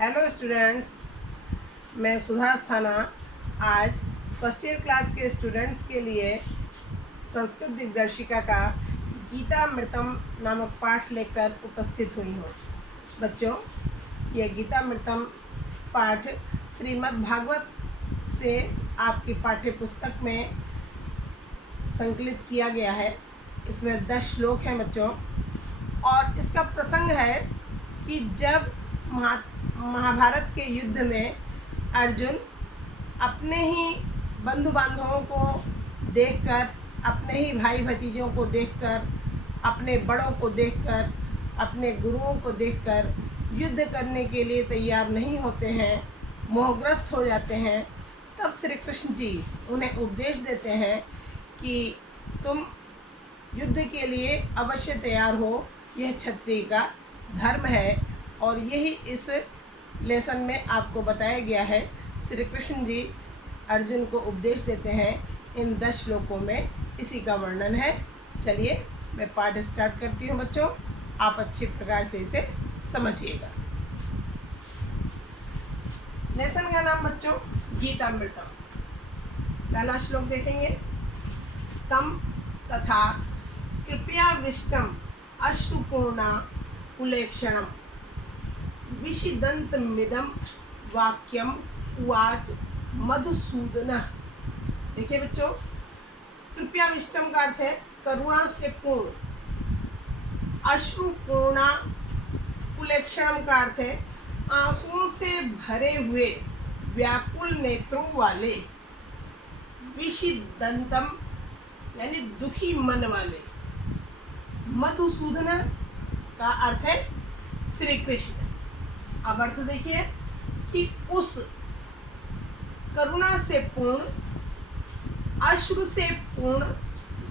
Hello students, मैं सुधा अस्थाना आज first year class के स्टूडेंट्स के लिए संस्कृत दिग्दर्शिका का गीतामृतम नामक पाठ लेकर उपस्थित हुई हूँ। बच्चों, यह गीतामृतम पाठ श्रीमद् भागवत से आपकी पाठ्य पुस्तक में संकलित किया गया है। इसमें 10 श्लोक हैं बच्चों, और इसका प्रसंग है कि जब महाभारत के युद्ध में अर्जुन अपने ही बंधु बांधवों को देखकर, अपने ही भाई भतीजों को देखकर, अपने बड़ों को देखकर, अपने गुरुओं को देखकर युद्ध करने के लिए तैयार नहीं होते हैं, मोहग्रस्त हो जाते हैं, तब श्री कृष्ण जी उन्हें उपदेश देते हैं कि तुम युद्ध के लिए अवश्य तैयार हो, यह क्षत्रिय का धर्म है। और यही इस लेसन में आपको बताया गया है। श्री कृष्ण जी अर्जुन को उपदेश देते हैं इन 10 श्लोकों में, इसी का वर्णन है। चलिए मैं पाठ स्टार्ट करती हूँ बच्चों, आप अच्छी प्रकार से इसे समझिएगा। लेसन का नाम बच्चों गीतामृतम। पहला श्लोक देखेंगे। तम तथा कृपया विष्टम अश्रुपूर्णा कुलेक्षणम विषिदंतमिदं वाक्यम उवाच मधुसूदन। देखिए बच्चों, कृपया विष्टम का अर्थ है करुणा से पूर्ण, अश्रुपूर्णा कुलेक्षणम का अर्थ है आंसुओं से भरे हुए व्याकुल नेत्रों वाले, विषिदंतम यानी दुखी मन वाले, मधुसूदन का अर्थ है श्री कृष्ण। अब अर्थ देखिए कि उस करुणा से पूर्ण, अश्रु से पूर्ण,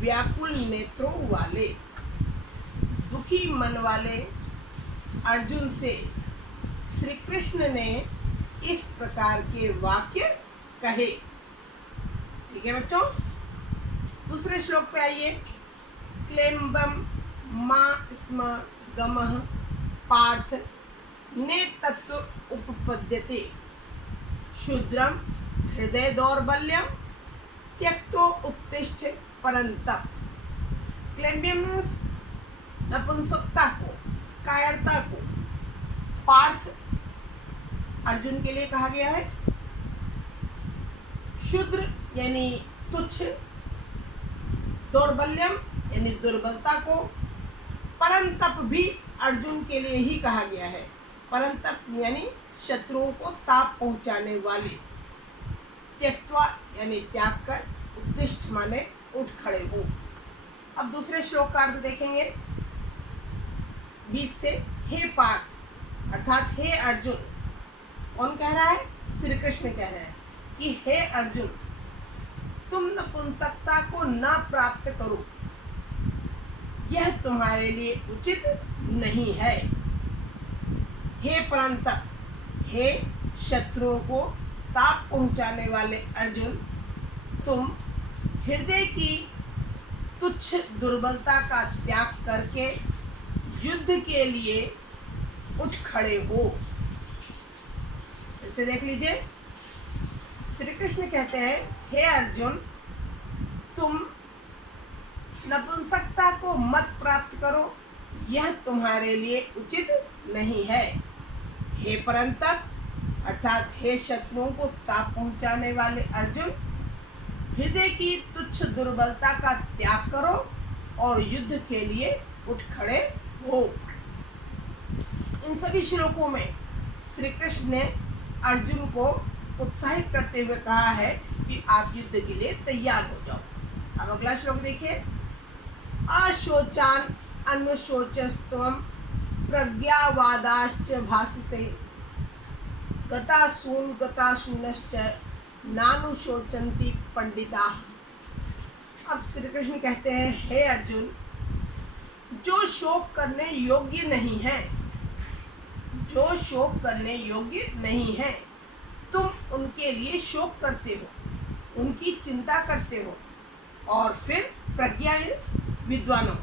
व्याकुल नेत्रों वाले, दुखी मन वाले अर्जुन से श्री कृष्ण ने इस प्रकार के वाक्य कहे। ठीक है बच्चों, दूसरे श्लोक पे आइए। क्लेम्बम मा स्म गमः पार्थ ने तत्व उपपद्यते शूद्रम हृदय दौर्बल्यम त्यक्तो उत्तिष्ठ परंतप। क्लेम्बियम नपुंसकता को, कायरता को पार्थ अर्जुन के लिए कहा गया है। शूद्र यानी तुच्छ, दौर्बल्यम यानी दुर्बलता को, परंतप भी अर्जुन के लिए ही कहा गया है। परंतप यानी शत्रुओं को ताप पहुंचाने वाले, त्यक्त्वा यानी त्याग कर, उत्तिष्ठ माने उठ खड़े हो। अब दूसरे श्लोक का अर्थ देखेंगे बीच से। हे पार्थ अर्थात हे अर्जुन। कौन कह रहा है? श्री कृष्ण कह रहे हैं कि हे अर्जुन, तुम नपुंसकता को न प्राप्त करो, यह तुम्हारे लिए उचित नहीं है। हे परंतप, हे शत्रुओं को ताप पहुंचाने वाले अर्जुन, तुम हृदय की तुच्छ दुर्बलता का त्याग करके युद्ध के लिए उठ खड़े हो। इसे देख लीजिए। श्री कृष्ण कहते हैं हे अर्जुन, तुम नपुंसकता को मत प्राप्त करो, यह तुम्हारे लिए उचित नहीं है। हे परंतप अर्थात हे शत्रुओं को ताप पहुंचाने वाले अर्जुन, हृदय की तुच्छ दुर्बलता का त्याग करो और युद्ध के लिए उठ खड़े हो। इन सभी श्लोकों में श्री कृष्ण ने अर्जुन को उत्साहित करते हुए कहा है कि आप युद्ध के लिए तैयार हो जाओ। अब अगला श्लोक देखिए। अशोचान अनुशोचस्त्वं प्रज्ञावादाश्च भाससे गतासूनश्च नानुशोचन्ति पंडिताः। अब श्री कृष्ण कहते हैं हे अर्जुन, जो शोक करने योग्य नहीं है, जो शोक करने योग्य नहीं है, तुम उनके लिए शोक करते हो, उनकी चिंता करते हो, और फिर प्रज्ञा विद्वानों,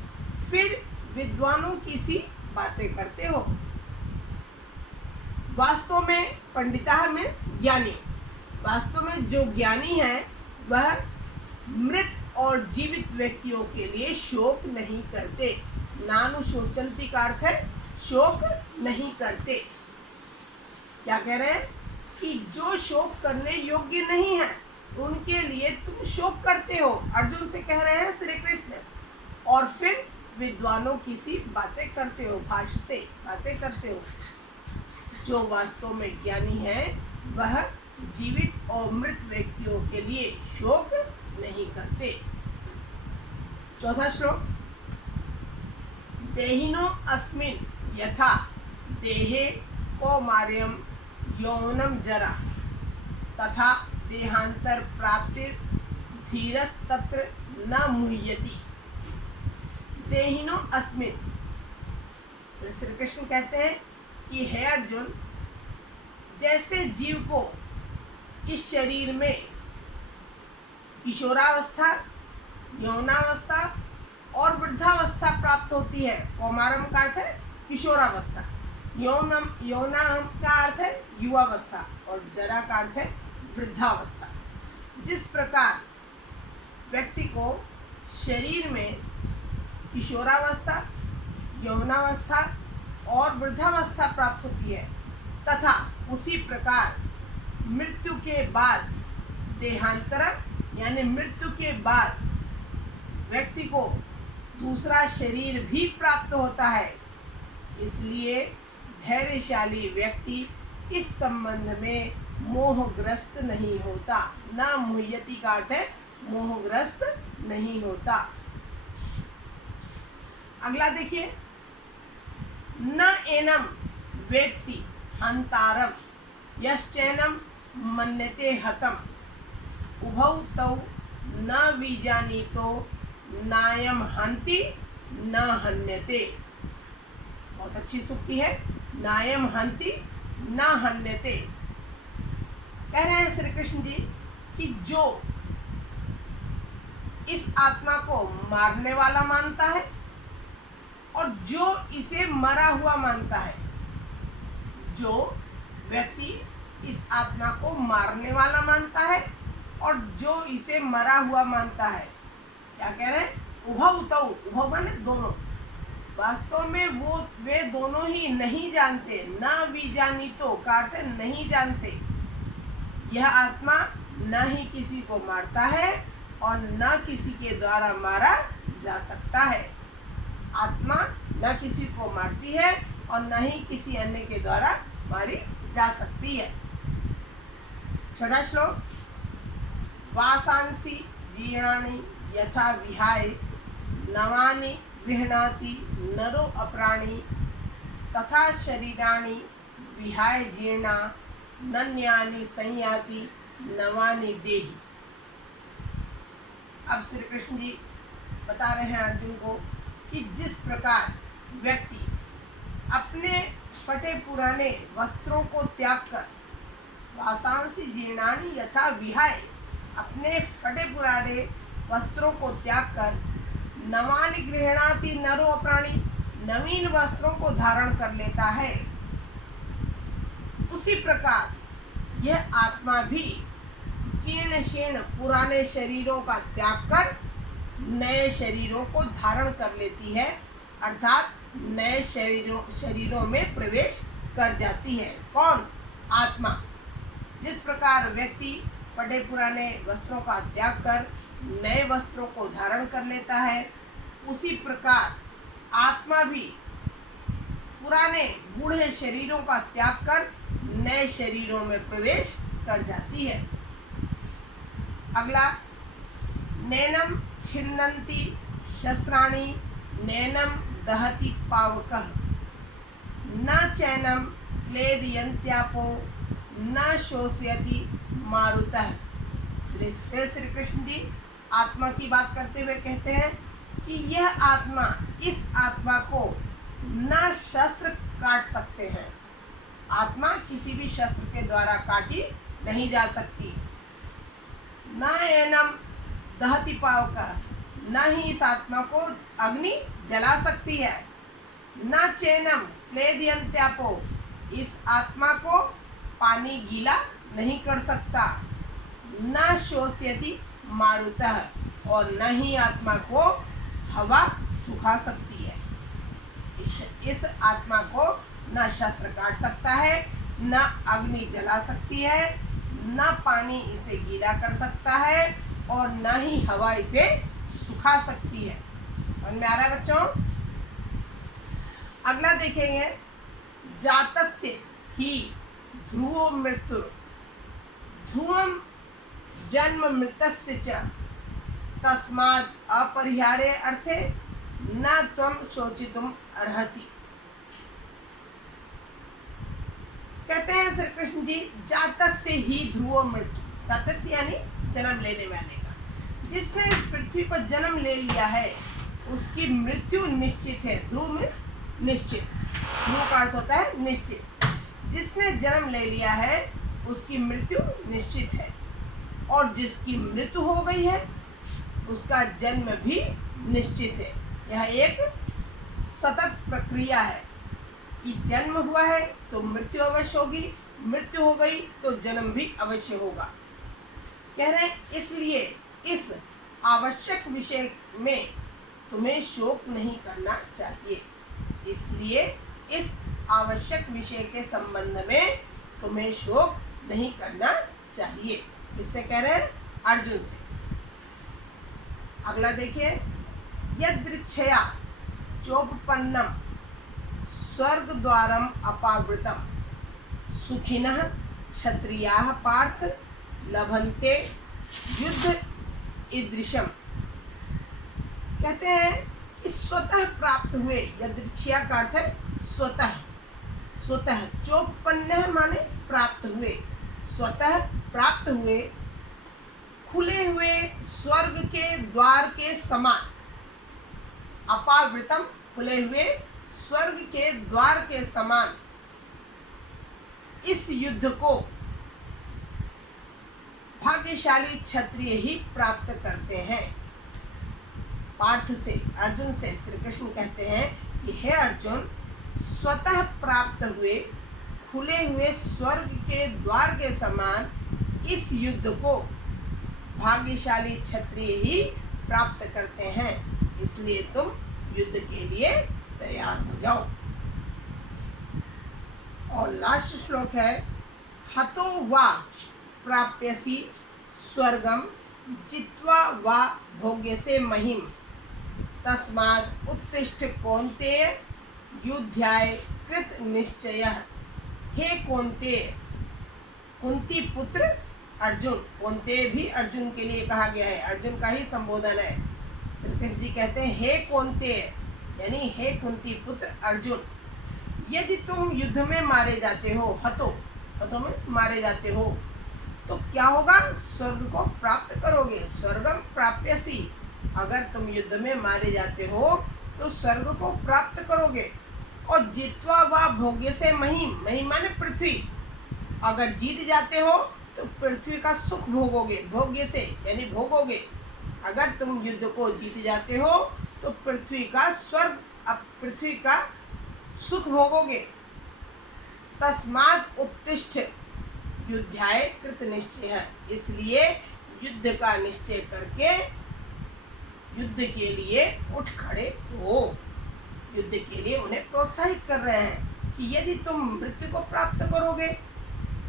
फिर विद्वानों की सी बातें करते हो। वास्तव में पंडिता मीन्स ज्ञानी। वास्तव में जो ज्ञानी है वह मृत और जीवित व्यक्तियों के लिए शोक नहीं करते। नानुशोचन्ति का अर्थ है शोक नहीं करते। क्या कह रहे हैं कि जो शोक करने योग्य नहीं है उनके लिए तुम शोक करते हो, अर्जुन से कह रहे हैं श्री कृष्ण। और फिर विद्वानों की सी बातें करते हो, भाष्य से बातें करते हो। जो वास्तव में ज्ञानी है वह जीवित और मृत व्यक्तियों के लिए शोक नहीं करते। चौथा श्लोक, देहिनो अस्मिन् यथा देहे कौमार्यं यौवनं जरा तथा देहांतर प्राप्तिर धीरस्तत्र न मुह्यति। देहिनो अस्मिन्, तो श्री कृष्ण कहते हैं कि हे अर्जुन, जैसे जीव को इस शरीर में किशोरावस्था, यौनावस्था और वृद्धावस्था प्राप्त होती है। कौमारम का अर्थ है किशोरावस्था, यौनाम का अर्थ है युवावस्था और जरा का अर्थ है वृद्धावस्था। जिस प्रकार व्यक्ति को शरीर में किशोरावस्था, यौनावस्था और वृद्धावस्था प्राप्त होती है, तथा उसी प्रकार मृत्यु के बाद देहांतरम यानी मृत्यु के बाद व्यक्ति को दूसरा शरीर भी प्राप्त होता है। इसलिए धैर्यशाली व्यक्ति इस संबंध में मोहग्रस्त नहीं होता। न मुह्यति का अर्थ है मोहग्रस्त नहीं होता। अगला देखिए, न एनम वेत्ति हंतारम यश्चैनम मन्यते हतम उभौ तौ न विजानीतो नायम हंति न हन्यते। बहुत अच्छी सूक्ति है, नायम हंति न हन्यते। कह रहे हैं श्री कृष्ण जी कि जो इस आत्मा को मारने वाला मानता है और जो इसे मरा हुआ मानता है, जो व्यक्ति इस आत्मा को मारने वाला मानता है और जो इसे मरा हुआ मानता है, क्या कह रहे हैं, उभौ तौ, उभौ माने दोनों, वास्तव में वे दोनों ही नहीं जानते। न विजानीतो का अर्थ है नहीं जानते। यह आत्मा न ही किसी को मारता है और न किसी के द्वारा मारा जा सकता है। आत्मा न किसी को मारती है और न ही किसी अन्य के द्वारा मारी जा सकती है। छठा श्लोक, वासांसि जीर्णानि यथा विहाय नवानि गृह्णाति नरो अपराणि तथा शरीराणि विहाय जीर्णा नन्यानि संयाति नवानि देहि। अब श्री कृष्ण जी बता रहे हैं अर्जुन को कि जिस प्रकार व्यक्ति अपने फटे पुराने वस्त्रों को त्याग कर, वासांसि जीर्णानि यथा विहाय, अपने फटे पुराने वस्त्रों को त्याग कर नवानि गृह्णाति नरो अपराणि, नवीन वस्त्रों को धारण कर लेता है, उसी प्रकार यह आत्मा भी जीर्ण शीर्ण पुराने शरीरों का त्याग कर नए शरीरों को धारण कर लेती है, अर्थात नए शरीरों में प्रवेश कर जाती है। कौन? आत्मा। जिस प्रकार व्यक्ति फटे पुराने वस्त्रों का त्याग कर नए वस्त्रों को धारण कर लेता है, उसी प्रकार आत्मा भी पुराने बूढ़े शरीरों का त्याग कर नए शरीरों में प्रवेश कर जाती है। अगला, नैनम छिन्नन्ति शस्त्राणि नैनम दहति पावकः न चैनम क्लेदयन्त्यापो न शोषयति मारुतः। फिर श्री कृष्ण जी आत्मा की बात करते हुए कहते हैं कि यह आत्मा, इस आत्मा को न शस्त्र काट सकते हैं। आत्मा किसी भी शस्त्र के द्वारा काटी नहीं जा सकती। न एनम दहति पावकः, न ही इस आत्मा को अग्नि जला सकती है। न चैनम क्लेदयन्त्यापो, इस आत्मा को पानी गीला नहीं कर सकता, न शोषयति मारुतः, और न ही आत्मा को हवा सुखा सकती है। इस आत्मा को न शस्त्र काट सकता है, न अग्नि जला सकती है, न पानी इसे गीला कर सकता है, और न ही हवा इसे सुखा सकती है। समझ में आ रहा है बच्चों? अगला देखेंगे, जातस्य ही ध्रुवो मृत्यु ध्रुवम जन्म मृतस्य च तस्मात् अपरिहार्य अर्थे न त्वं शोचितुम अर्हसि। कहते हैं श्री कृष्ण जी, जातस्य ही ध्रुवो मृत्यु, जातस्य यानी जन्म लेने वाले का, जिसने इस पृथ्वी पर जन्म ले लिया है उसकी मृत्यु निश्चित है। ध्रुव मीन्स निश्चित, ध्रुव का अर्थ होता है निश्चित। जिसने जन्म ले लिया है उसकी मृत्यु निश्चित है, और जिसकी मृत्यु हो गई है उसका जन्म भी निश्चित है। यह एक सतत प्रक्रिया है कि जन्म हुआ है तो मृत्यु अवश्य होगी, मृत्यु हो गई तो जन्म भी अवश्य होगा। कह रहे हैं इसलिए इस आवश्यक विषय में तुम्हें शोक नहीं करना चाहिए। इसलिए इस आवश्यक विषय के संबंध में तुम्हें शोक नहीं करना चाहिए। इससे कह रहे हैं अर्जुन से। अगला देखिए, यदृच्छया चोपपन्नम स्वर्ग द्वारम अपावृतम सुखिनः क्षत्रियाः पार्थ लभन्ते युद्ध ईदृशम। कहते हैं कि स्वतः प्राप्त हुए, यदृच्छया का अर्थ है स्वतः, स्वतः, चोपपन्न माने प्राप्त हुए, स्वतः प्राप्त हुए खुले हुए स्वर्ग के द्वार के समान, अपावृतम खुले हुए स्वर्ग के द्वार के समान इस युद्ध को भाग्यशाली क्षत्रिय ही प्राप्त करते हैं। पार्थ से, अर्जुन से श्री कृष्ण कहते हैं कि हे अर्जुन, स्वतः प्राप्त हुए खुले हुए स्वर्ग के द्वार के समान इस युद्ध को भाग्यशाली क्षत्रिय ही प्राप्त करते हैं। इसलिए तुम युद्ध के लिए तैयार हो जाओ। और लास्ट श्लोक है, हतो वा प्राप्यसि स्वर्गम जित्वा वा भोग्यसे महिम तस्माद् उत्तिष्ठ कौन्तेय युद्धाय कृत निश्चयः। हे कौन्तेय, कुंती पुत्र अर्जुन, कौन्तेय भी अर्जुन के लिए कहा गया है, अर्जुन का ही संबोधन है। श्री कृष्ण जी कहते हैं हे कौन्तेय, यानी हे कुंती पुत्र अर्जुन, यदि तुम युद्ध में मारे जाते हो, हतो मीन्स मारे जाते हो, तो क्या होगा? स्वर्ग को प्राप्त करोगे। स्वर्गम प्राप्यसि, अगर तुम युद्ध में मारे जाते हो तो स्वर्ग को प्राप्त करोगे। और जित्वा वा भोग्य से महिम, महिम माने पृथ्वी, अगर जीत जाते हो तो पृथ्वी का सुख भोगोगे, भोग्य से यानी भोगोगे। अगर तुम युद्ध को जीत जाते हो तो पृथ्वी का स्वर्ग, अब पृथ्वी का सुख भोगोगे। तस्मात् उत्तिष्ठ युद्धाय कृत निश्चय है, इसलिए युद्ध का निश्चय करके युद्ध के लिए उठ खड़े हो। युद्ध के लिए उन्हें प्रोत्साहित कर रहे हैं कि यदि तुम मृत्यु को प्राप्त करोगे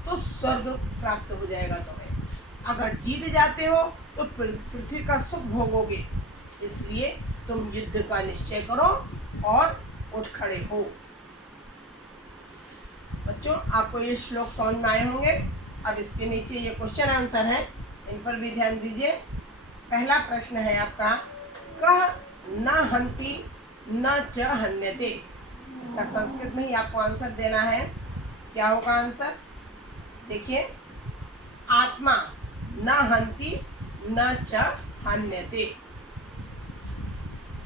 तो स्वर्ग प्राप्त हो जाएगा तुम्हें, अगर जीत जाते हो तो पृथ्वी का सुख भोगोगे। इसलिए तुम युद्ध का निश्चय करो और उठ खड़े हो। बच्चों, आपको ये श्लोक समझ में आए होंगे। अब इसके नीचे ये क्वेश्चन आंसर है, इन पर भी ध्यान दीजिए। पहला प्रश्न है आपका, कह न हन्ति न च हन्यते। इसका संस्कृत में ही आपको आंसर देना है। क्या होगा आंसर? देखिए, आत्मा न हन्ति न च हन्यते।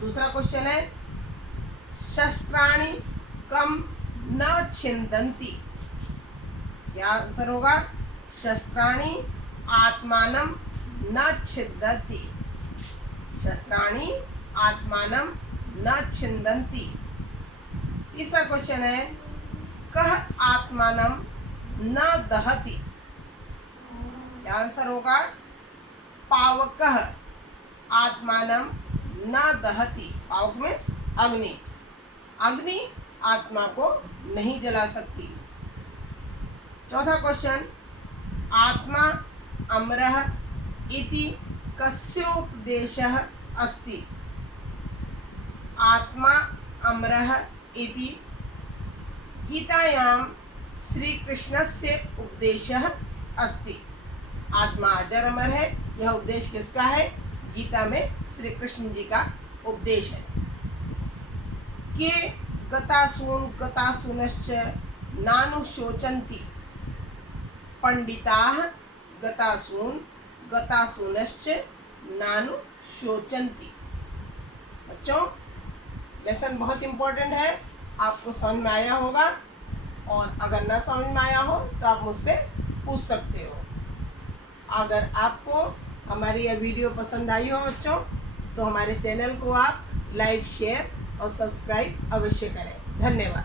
दूसरा क्वेश्चन है, शस्त्राणि कम न छिन्दन्ति। क्या आंसर होगा? शस्त्राणि आत्मानं न छिन्दन्ति। शस्त्राणि आत्मानं न छिन्दन्ति। तीसरा क्वेश्चन है, कह आत्मानं न दहति। क्या आंसर होगा? पावकः आत्मानं न दहति। पावक मीन्स अग्नि। अग्नि आत्मा को नहीं जला सकती। चौथा क्वेश्चन, आत्मा अमरः इति कस्योपदेशः अस्ति? आत्मा अमरः इति गीतायां श्रीकृष्णस्य उपदेशः अस्ति। आत्मा अजर अमर है, यह उपदेश किसका है? गीता में श्री कृष्ण जी का उपदेश है। के गतासूनश्च नानुशोचन्ति। पंडिताः गतासूनश्च नानुशोचन्ति। बच्चों, लेसन बहुत इम्पोर्टेंट है, आपको समझ में आया होगा, और अगर ना समझ में आया हो तो आप मुझसे पूछ सकते हो। अगर आपको हमारी यह वीडियो पसंद आई हो बच्चों, तो हमारे चैनल को आप लाइक, शेयर और सब्सक्राइब अवश्य करें। धन्यवाद।